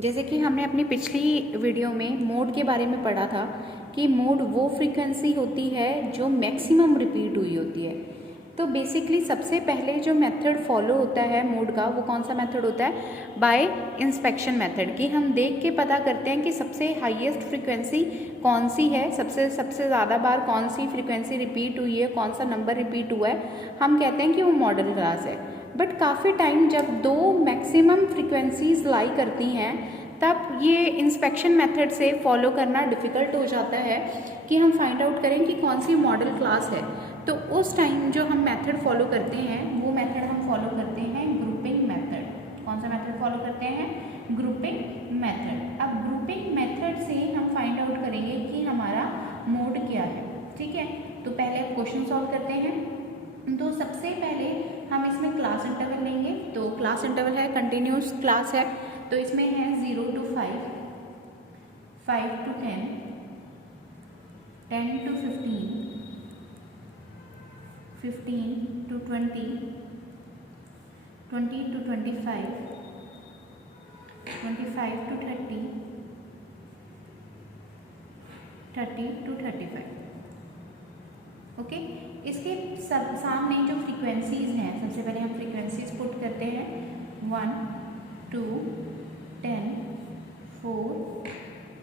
जैसे कि हमने अपनी पिछली वीडियो में मोड के बारे में पढ़ा था कि मोड वो फ्रीक्वेंसी होती है जो मैक्सिमम रिपीट हुई होती है। तो बेसिकली सबसे पहले जो मेथड फॉलो होता है मोड का, वो कौन सा मेथड होता है? बाय इंस्पेक्शन मेथड, कि हम देख के पता करते हैं कि सबसे हाईएस्ट फ्रीक्वेंसी कौन सी है, सबसे ज़्यादा बार कौन सी फ्रीक्वेंसी रिपीट हुई है, कौन सा नंबर रिपीट हुआ है, हम कहते हैं कि वो मॉडल क्लास है। बट काफ़ी टाइम जब दो मैक्सिमम फ्रीक्वेंसीज लाई करती हैं तब ये इंस्पेक्शन मेथड से फॉलो करना डिफ़िकल्ट हो जाता है कि हम फाइंड आउट करें कि कौन सी मॉडल क्लास है। तो उस टाइम जो हम मेथड फॉलो करते हैं वो मेथड हम फॉलो करते हैं ग्रुपिंग मेथड। कौन सा मेथड फॉलो करते हैं? Grouping method. अब ग्रुपिंग मेथड से हम फाइंड आउट करेंगे कि हमारा मोड क्या है। ठीक है, तो पहले आप क्वेश्चन सॉल्व करते हैं। तो सबसे पहले हम इसमें क्लास इंटरवल लेंगे। तो क्लास इंटरवल है, कंटिन्यूस क्लास है, तो इसमें है 0 to 5, 5 to 10, 10 to 15, 15 to 20, 20 to 25, 25 to 30, 30 to 35। Okay, इसके सब सामने जो फ्रीक्वेंसीज हैं, सबसे पहले हम फ्रीक्वेंसीज पुट करते हैं 1, 2, 10, 4,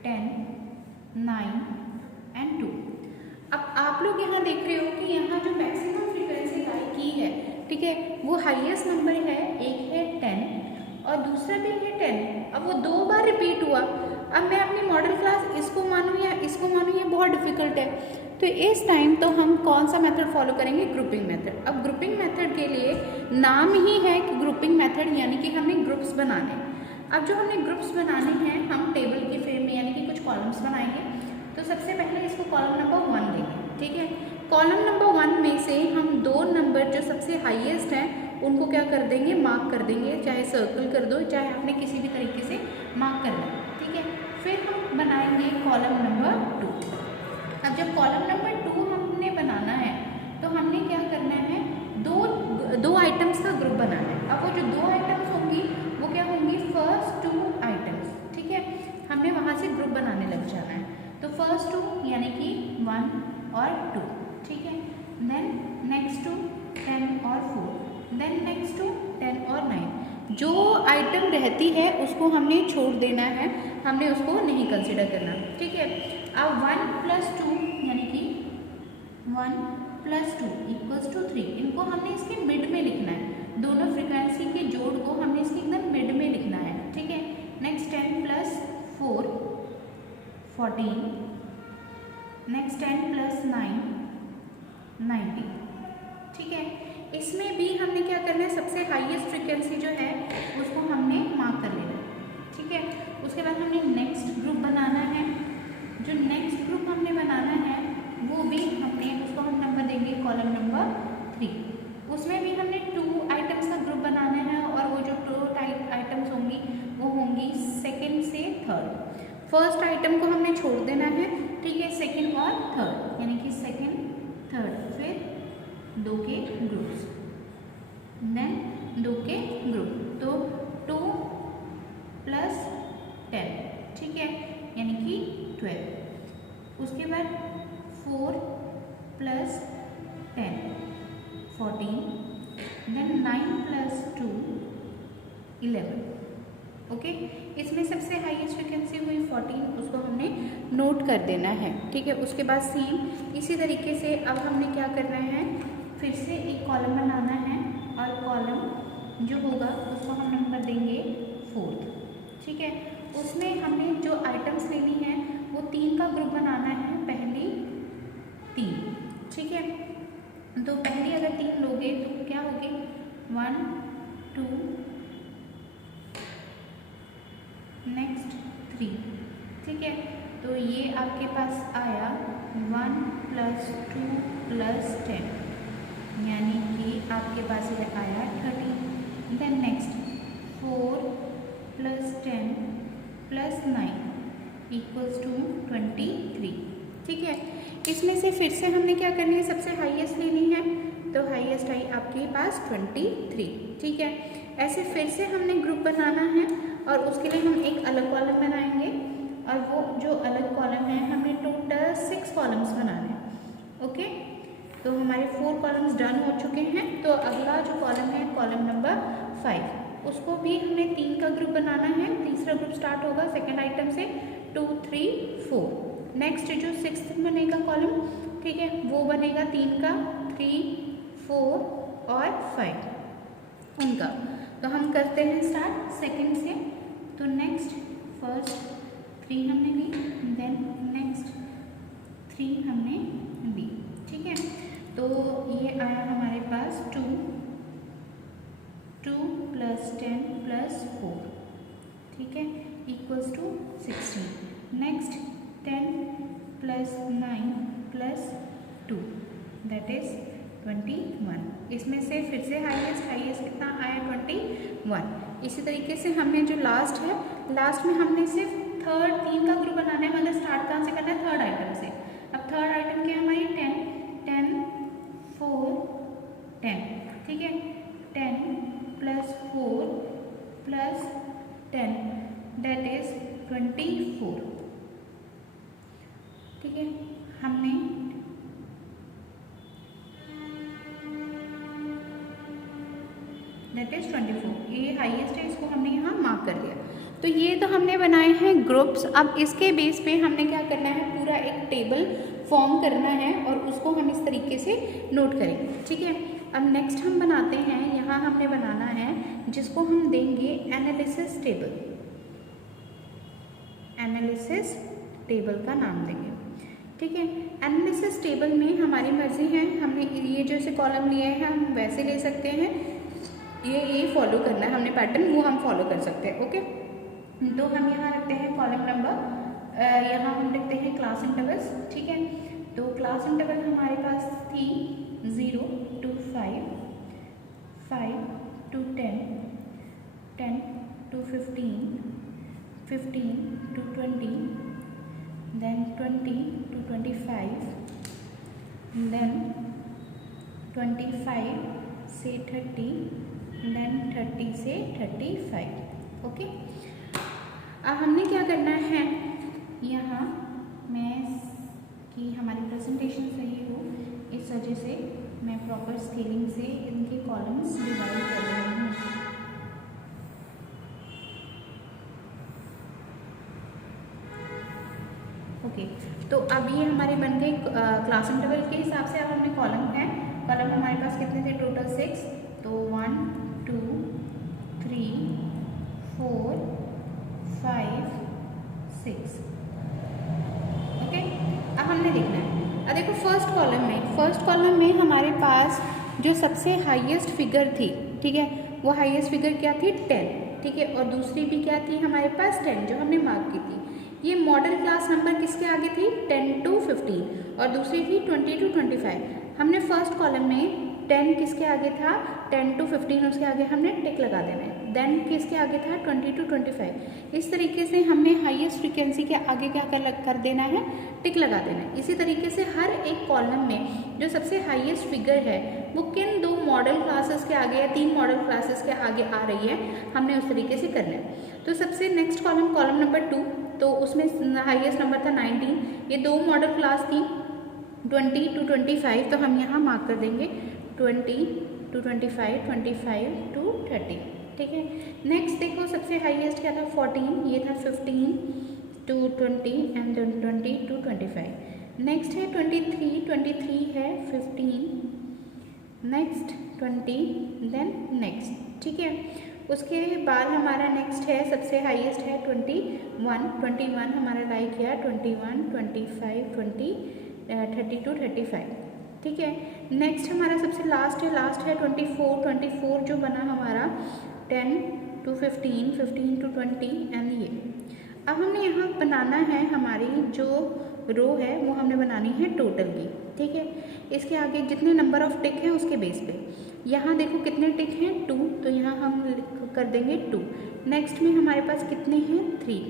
10, 9 एंड 2। अब आप लोग यहाँ देख रहे हो कि यहाँ जो मैक्सिमम फ्रीक्वेंसी लाई की है, ठीक है, वो हाईएस्ट नंबर है, एक है 10 और दूसरा भी है 10। अब वो दो बार रिपीट हुआ। अब मैं अपनी मॉडल क्लास इसको मानूँ या इसको मानूँ, ये बहुत डिफिकल्ट है। तो इस टाइम तो हम कौन सा मेथड फॉलो करेंगे? Grouping method. अब ग्रुपिंग मेथड के लिए नाम ही है कि ग्रुपिंग मेथड, यानी कि हमने ग्रुप्स बनाने हैं। अब जो हमने ग्रुप्स बनाने हैं, हम टेबल के फ्रेम में यानी कि कुछ कॉलम्स बनाएंगे। तो सबसे पहले इसको कॉलम नंबर 1 देंगे। ठीक है, कॉलम नंबर 1 में से हम दो नंबर जो सबसे हाईएस्ट हैं उनको क्या कर देंगे? मार्क कर देंगे, चाहे सर्कल कर दो, चाहे आपने किसी भी तरीके से मार्क कर लें। ठीक है, फिर हम बनाएंगे कॉलम नंबर 2। अब जब कॉलम नंबर 2 हमने बनाना है तो हमने क्या करना है? दो आइटम्स का ग्रुप बनाना है। अब वो जो दो आइटम्स होंगी वो क्या होंगी? First 2 items. ठीक है, हमने वहाँ से ग्रुप बनाने लग जाना है। तो फर्स्ट 2 यानी कि 1 और 2। ठीक है, देन नेक्स्ट 2 10 और 4, देन नेक्स्ट 2 10 और 9। जो आइटम रहती है उसको हमने छोड़ देना है, हमने उसको नहीं कंसिडर करना। ठीक है, अब 1 + 2 यानी कि 1 + 2 = 3, इनको हमने इसके मिड में लिखना है। दोनों फ्रीक्वेंसी के जोड़ को हमने इसके एकदम मिड में लिखना है। ठीक है, नेक्स्ट 10 + 4 14, नेक्स्ट 10 + 9 19। ठीक है, इसमें भी हमने क्या करना है? सबसे हाईएस्ट फ्रीक्वेंसी जो है उसको हमने मार्क कर लेना है। ठीक है, उसके बाद हमने नेक्स्ट ग्रुप बनाना है। जो नेक्स्ट ग्रुप हमने बनाना है वो भी हमने उसको हम नंबर देंगे कॉलम नंबर 3। उसमें भी हमने 2 आइटम्स का ग्रुप बनाना है और वो जो 2 आइटम्स होंगी वो होंगी सेकंड से थर्ड। फर्स्ट आइटम को हमने छोड़ देना है। ठीक है, सेकंड और थर्ड यानी कि सेकंड थर्ड, फिर 2 के ग्रुप्स, देन 2 के ग्रुप, तो 2 + 10। ठीक है, यानी कि 12। उसके बाद 4 + 10 14, देन 9 + 2 11। ओके, इसमें सबसे हाईएस्ट फ्रीक्वेंसी हुई 14, उसको हमने नोट कर देना है। ठीक है, उसके बाद सेम इसी तरीके से अब हमने क्या करना है? फिर से एक कॉलम बनाना है और कॉलम जो होगा उसको हम नंबर देंगे 4। ठीक है, उसमें हमने जो आइटम्स लेनी है वो 3 का ग्रुप बनाना है, पहली 3। ठीक है, तो पहली अगर 3 लोगे तो क्या होगी? 1 2, नेक्स्ट 3। ठीक है, तो ये आपके पास आया 1 + 2 + 10, यानी कि आपके पास ये आया 30। Then next 4 + 10 + 9 = 23। ठीक है, इसमें से फिर से हमने क्या करनी है? सबसे हाईएस्ट लेनी है, तो हाईएस्ट आई आपके पास 23। ठीक है, ऐसे फिर से हमने ग्रुप बनाना है और उसके लिए हम एक अलग कॉलम बनाएंगे, और वो जो अलग कॉलम है हमें टोटल 6 कॉलम्स बनाने हैं। ओके, तो हमारे 4 कॉलम्स डन हो चुके हैं। तो अगला जो कॉलम है कॉलम नंबर 5, उसको भी हमें 3 का ग्रुप बनाना है। तीसरा ग्रुप स्टार्ट होगा सेकेंड आइटम से 2, 3, 4। नेक्स्ट जो 6th बनेगा कॉलम, ठीक है, वो बनेगा 3 का, 3, 4 और 5 उनका। तो हम करते हैं स्टार्ट सेकंड से। तो नेक्स्ट फर्स्ट 3 हमने ली, देन नेक्स्ट 3 हमने ली, ठीक है। तो ये आया हमारे पास 2 + 10 + 4, ठीक है, equals to 16। Next 10 + 9 + 2 that is 21। इसमें से फिर से हाईएस्ट कितना आया 21। इसी तरीके से हमने जो लास्ट है, लास्ट में हमने सिर्फ थर्ड 3 का ग्रुप बनाना है, मतलब स्टार्ट कहाँ से करना है, थर्ड आइटम से। अब थर्ड आइटम क्या है हमारी 10, 4, 10, ठीक है, 10 + 4 + 10 दैट इज 24, ठीक है। हमने दैट इज 24, ये हाईएस्ट है, इसको हमने यहाँ मार्क कर दिया। तो ये तो हमने बनाए हैं ग्रुप्स। अब इसके बेस पे हमने क्या करना है, पूरा एक टेबल फॉर्म करना है और उसको हम इस तरीके से नोट करेंगे, ठीक है। अब नेक्स्ट हम बनाते हैं, यहाँ हमने बनाना है जिसको हम देंगे एनालिसिस टेबल। एनालिसिस टेबल का नाम देंगे, ठीक है। एनालिसिस टेबल में हमारी मर्जी है, हमने ये जैसे कॉलम लिए हैं हम वैसे ले सकते हैं, ये फॉलो करना है हमने पैटर्न, वो हम फॉलो कर सकते हैं। ओके, तो हम यहाँ रखते हैं कॉलम नंबर, यहाँ हम लिखते हैं क्लास इंटरवल्स, ठीक है। तो क्लास इंटरवल हमारे पास थी 0 to 5, 5 to 10, 10 to 15, 15 to 20, then 20 to 25, then 25 से 30, then 30 से 35। ओके, अब हमने क्या करना है, यहाँ मैं कि हमारी प्रेजेंटेशन सही हो इस वजह से मैं प्रॉपर स्केलिंग से इनके कॉलम्स डिवाइड कर रही हूँ। ओके, तो अब ये हमारे बन गए क्लास इंटरवल के हिसाब से। अब हमने कॉलम है, कॉलम हमारे पास कितने थे टोटल 6, तो 1, 2, 3, 4, 5, 6। ओके, अब हमने देखना है, अब देखो फर्स्ट कॉलम में हमारे पास जो सबसे हाईएस्ट फिगर थी, ठीक है, वो हाईएस्ट फिगर क्या थी 10, ठीक है, और दूसरी भी क्या थी हमारे पास 10 जो हमने मार्क की थी। ये मॉडल क्लास नंबर किसके आगे थी 10 to 15, और दूसरी थी 20 to 25। हमने फर्स्ट कॉलम में 10 किसके आगे था 10 to 15, उसके आगे हमने टिक लगा देना है। देन किसके आगे था 20 to 25। इस तरीके से हमने हाईएस्ट फ्रीक्वेंसी के आगे क्या कर देना है, टिक लगा देना है। इसी तरीके से हर एक कॉलम में जो सबसे हाईएस्ट फिगर है वो किन 2 मॉडल क्लासेस के आगे या 3 मॉडल क्लासेस के आगे आ रही है, हमने उस तरीके से करना है। तो सबसे नेक्स्ट कॉलम नंबर 2, तो उसमें हाईएस्ट नंबर था 19। ये 2 मॉडल क्लास थी 20 to 25, तो हम यहाँ मार्क कर देंगे 20 to 25, 25 to 30, ठीक है। नेक्स्ट देखो सबसे हाईएस्ट क्या था 14, ये था 15 to 20 एंड 20 to 25। नेक्स्ट है 23 है 15, नेक्स्ट 20, देन नेक्स्ट, ठीक है। उसके बाद हमारा नेक्स्ट है सबसे हाईएस्ट है 21 हमारा लाइक किया 21, 25, 20, 30 to 35, ठीक है। नेक्स्ट हमारा सबसे लास्ट है 24 जो बना हमारा 10 to 15, 15 to 20 एंड ये। अब हमने यहाँ बनाना है हमारी जो रो है वो हमने बनानी है टोटल की, ठीक है। इसके आगे जितने नंबर ऑफ टिक हैं उसके बेस पे, यहाँ देखो कितने टिक हैं 2, तो यहाँ हम कर देंगे 2। नेक्स्ट में हमारे पास कितने हैं 3,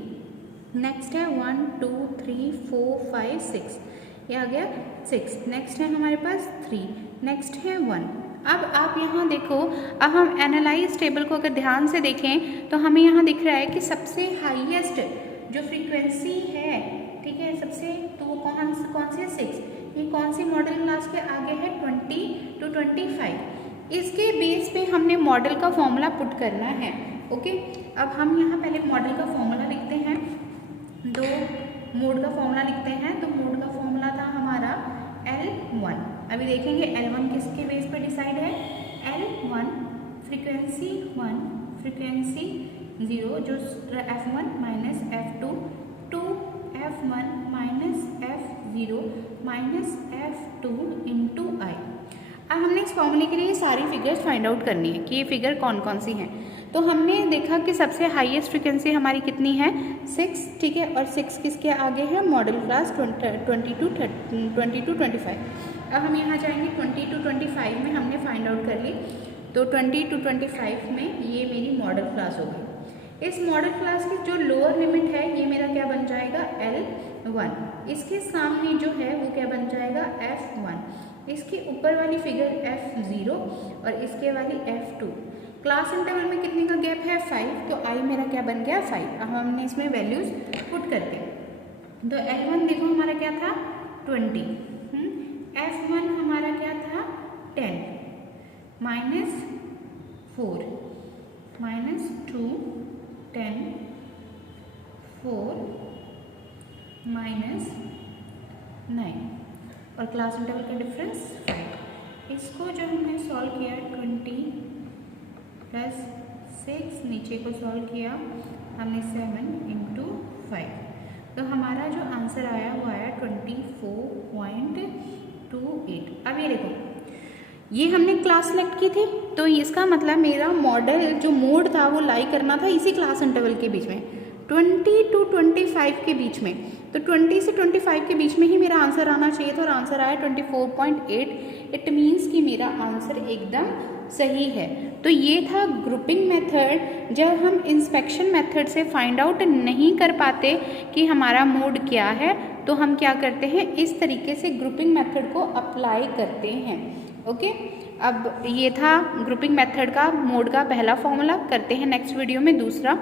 नेक्स्ट है 1, 2, 3, 4, 5, 6, ये आ गया 6। नेक्स्ट है हमारे पास 3, नेक्स्ट है 1, अब आप यहाँ देखो, अब हम एनालाइज टेबल को अगर ध्यान से देखें तो हमें यहाँ दिख रहा है कि सबसे हाईएस्ट जो फ्रीक्वेंसी है, ठीक है, सबसे, तो वो कौन सी है, 6। ये कौन सी मॉडल क्लास के आगे है, 20 to 25। इसके बेस पे हमने मॉडल का फॉर्मूला पुट करना है। ओके, अब हम यहाँ पहले मॉडल का फॉर्मूला लिखते हैं, दो मोड का फॉर्मूला लिखते हैं। तो मोड का फॉर्मूला था हमारा L1। अभी देखेंगे L1 किसके बेस पर डिसाइड है, L1 फ्रीक्वेंसी 1, फ्रीक्वेंसी 0 जो F1 minus F2 to F1 minus F0 minus F2 into i. अब हमने इस फॉर्मूले के लिए सारी फिगर्स फाइंड आउट करनी है कि ये फिगर कौन कौन सी हैं। तो हमने देखा कि सबसे हाईएस्ट फ्रीक्वेंसी हमारी कितनी है, 6, ठीक है, और 6 किसके आगे है, मॉडल क्लास 20 to 25। अब हम यहाँ जाएंगे 20 to 25 में हमने फाइंड आउट कर ली। तो 20 to 25 में ये मेरी मॉडल क्लास होगी। इस मॉडल क्लास की जो लोअर लिमिट है ये मेरा क्या बन जाएगा, L1। इसके सामने जो है वो क्या बन जाएगा, F1। इसके ऊपर वाली फिगर F0 और इसके वाली F2। क्लास इंटरवल में कितने का गैप है, 5। तो आई मेरा क्या बन गया, 5। अब हमने इसमें वैल्यूज पुट करते हैं। तो L1 देखो हमारा क्या था, 20, F1 हमारा क्या था, 10, माइनस 4, माइनस 2, 10, 4, माइनस 9, और क्लास इंटरवल का डिफरेंस 5। इसको जो हमने सॉल्व किया, 20 प्लस 6, नीचे को सॉल्व किया हमने 7 इंटू 5। तो हमारा जो आंसर आया वो आया 24.28। अब ये देखो, ये हमने क्लास सेलेक्ट की थी, तो इसका मतलब मेरा मॉडल जो मोड था वो लाई करना था इसी क्लास इंटरवल के बीच में, 20 to 25 के बीच में। तो 20 से 25 के बीच में ही मेरा आंसर आना चाहिए था, और आंसर आया 24.8। इट मीन्स कि मेरा आंसर एकदम सही है। तो ये था ग्रुपिंग मेथड। जब हम इंस्पेक्शन मेथड से फाइंड आउट नहीं कर पाते कि हमारा मोड क्या है, तो हम क्या करते हैं, इस तरीके से ग्रुपिंग मेथड को अप्लाई करते हैं। ओके, अब ये था ग्रुपिंग मेथड का मोड का पहला फॉर्मूला। करते हैं नेक्स्ट वीडियो में दूसरा।